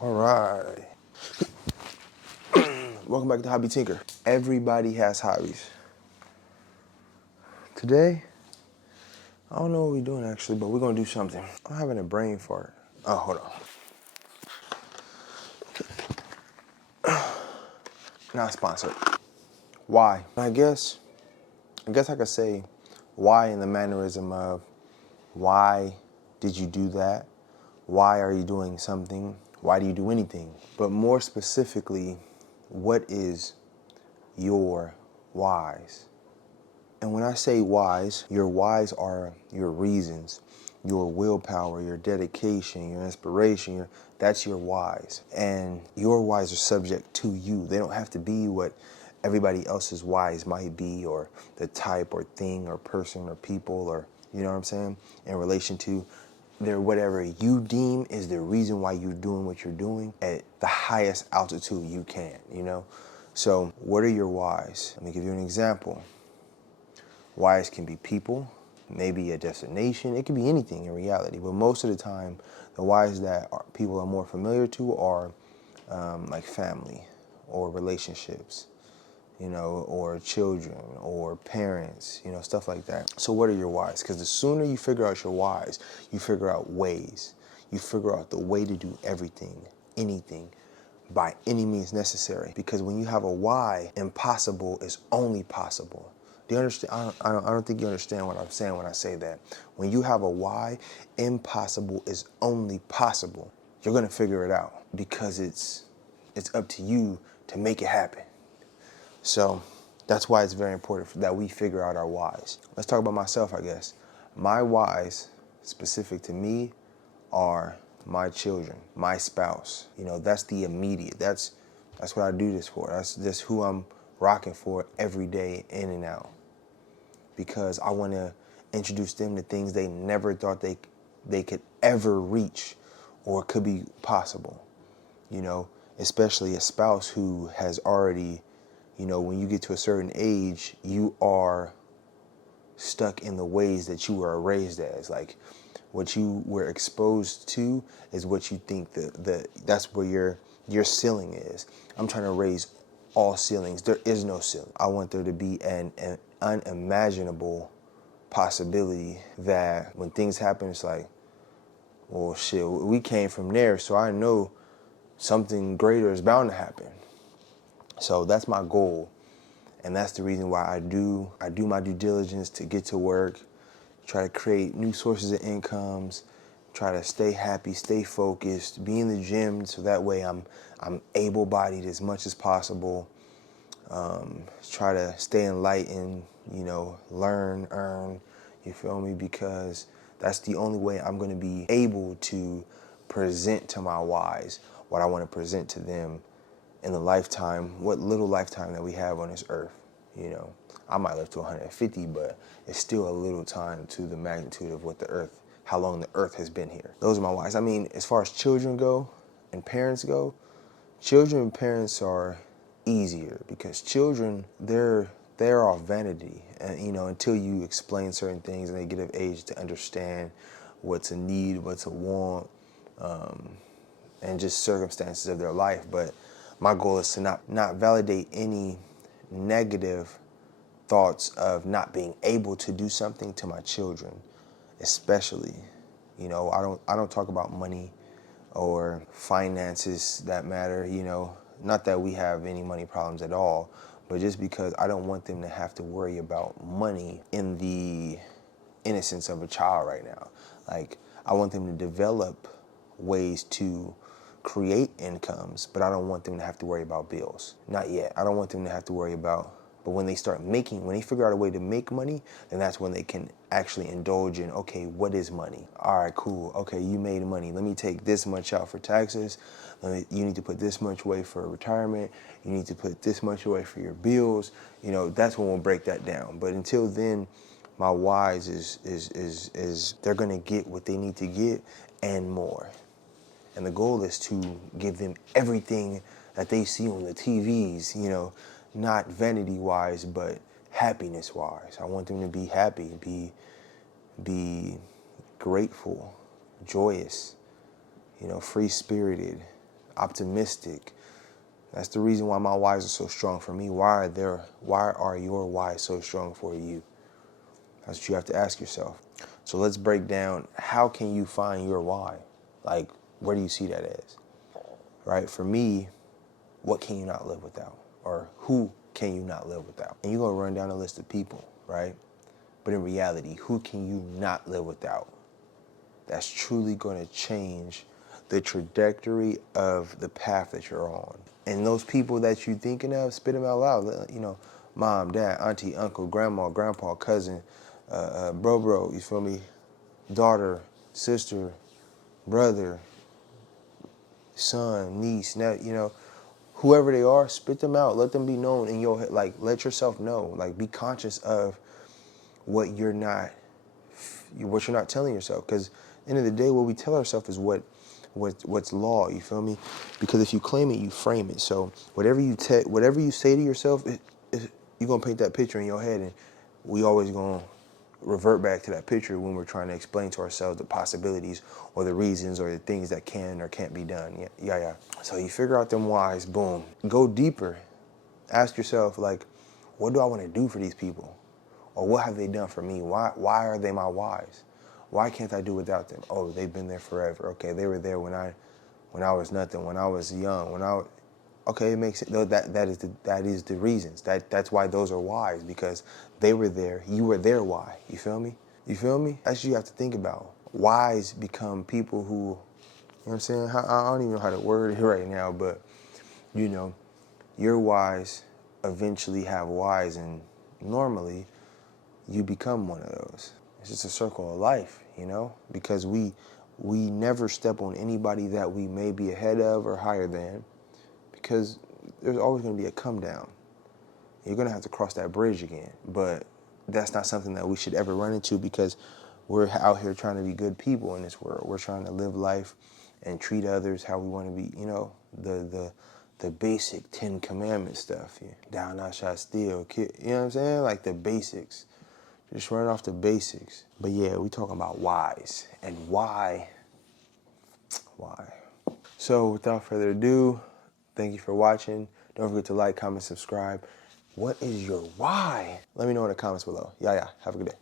All right. Welcome back to HobbyTinker. Everybody has hobbies. Today, I don't know what we're doing actually, but we're gonna do something. I'm having a brain fart. Oh, hold on. Not sponsored. Why? I guess I could say why in the mannerism of why did you do that? Why are you doing something? Why do you do anything? But more specifically, what is your whys? And when I say whys, your whys are your reasons, your willpower, your dedication, your inspiration, that's your whys. And your whys are subject to you. They don't have to be what everybody else's whys might be, or the type or thing or person or people, or you know what I'm saying, in relation to their whatever you deem is the reason why you're doing what you're doing at the highest altitude you can, you know? So what are your whys? Let me give you an example. Whys can be people, maybe a destination. It could be anything in reality. But most of the time, the whys that people are more familiar to are like family or relationships, you know, or children or parents, you know, stuff like that. So what are your whys? Because the sooner you figure out your whys, you figure out ways. You figure out the way to do everything, anything, by any means necessary. Because when you have a why, impossible is only possible. Do you understand? I don't think you understand what I'm saying when I say that. When you have a why, impossible is only possible. You're gonna figure it out because it's up to you to make it happen. So that's why it's very important that we figure out our whys. Let's talk about myself, I guess. My whys, specific to me, are my children, my spouse. You know, that's the immediate. That's what I do this for. That's just who I'm rocking for every day, in and out. Because I want to introduce them to things they never thought they could ever reach or could be possible. You know, especially a spouse who has already, you know, when you get to a certain age, you are stuck in the ways that you were raised as. Like, what you were exposed to is what you think that's where your ceiling is. I'm trying to raise all ceilings. There is no ceiling. I want there to be an unimaginable possibility that when things happen, it's like, well, shit, we came from there, so I know something greater is bound to happen. So that's my goal. And that's the reason why I do my due diligence to get to work, try to create new sources of incomes, try to stay happy, stay focused, be in the gym so that way I'm able-bodied as much as possible. Try to stay enlightened, you know, learn, earn, you feel me? Because that's the only way I'm going to be able to present to my whys what I want to present to them in the lifetime, what little lifetime that we have on this earth. You know, I might live to 150, but it's still a little time to the magnitude of what the earth, how long the earth has been here. Those are my whys. I mean, as far as children go and parents go, children and parents are easier because children, they're all vanity, and you know, until you explain certain things and they get of age to understand what's a need, what's a want, and just circumstances of their life. But my goal is to not validate any negative thoughts of not being able to do something to my children, especially. You know, I don't talk about money or finances that matter, you know, not that we have any money problems at all, but just because I don't want them to have to worry about money in the innocence of a child right now. Like, I want them to develop ways to create incomes, but I don't want them to have to worry about bills. Not yet. I don't want them to have to worry about, but when they figure out a way to make money, then that's when they can actually indulge in, okay, what is money? All right, cool. Okay, you made money. Let me take this much out for taxes. You need to put this much away for retirement. You need to put this much away for your bills. You know, that's when we'll break that down. But until then, my whys is they're gonna get what they need to get and more. And the goal is to give them everything that they see on the TVs, you know, not vanity-wise, but happiness-wise. I want them to be happy, be grateful, joyous, you know, free-spirited. optimistic. That's the reason why my whys are so strong for me. Why are your whys so strong for you? That's what you have to ask yourself. So let's break down, how can you find your why? Like, where do you see that as? Right? For me, what can you not live without? Or who can you not live without? And you're going to run down a list of people, right? But in reality, who can you not live without? That's truly going to change the trajectory of the path that you're on. And those people that you're thinking of, spit them out loud. You know, mom, dad, auntie, uncle, grandma, grandpa, cousin, bro, you feel me? Daughter, sister, brother, son, niece, you know, whoever they are, spit them out. Let them be known in your head. Like, let yourself know. Like, be conscious of what you're not telling yourself. Because at the end of the day, what we tell ourselves is what's law. You feel me? Because if you claim it, you frame it. So whatever you say to yourself, you're gonna paint that picture in your head, and we always gonna revert back to that picture when we're trying to explain to ourselves the possibilities or the reasons or the things that can or can't be done. Yeah. So you figure out them whys, boom. Go deeper. Ask yourself, like, what do I want to do for these people? Or what have they done for me? Why are they my whys? Why can't I do without them? Oh, they've been there forever. Okay, they were there when I was nothing, when I was young, okay, it makes it. That is the reasons. That's why those are whys, because they were there. You were their why. You feel me? You feel me? That's what you have to think about. Whys become people who, you know what I'm saying? I don't even know how to word it right now, but you know, your whys eventually have whys, and normally you become one of those. It's just a circle of life, you know, because we never step on anybody that we may be ahead of or higher than, because there's always going to be a come down. You're going to have to cross that bridge again, but that's not something that we should ever run into, because we're out here trying to be good people in this world. We're trying to live life and treat others how we want to be, you know, the basic 10 commandment stuff. Yeah. Thou not shalt steal, you know what I'm saying? Like the basics. Just run off the basics. But yeah, we talking about whys. And why? So without further ado, thank you for watching. Don't forget to like, comment, subscribe. What is your why? Let me know in the comments below. Yeah. Have a good day.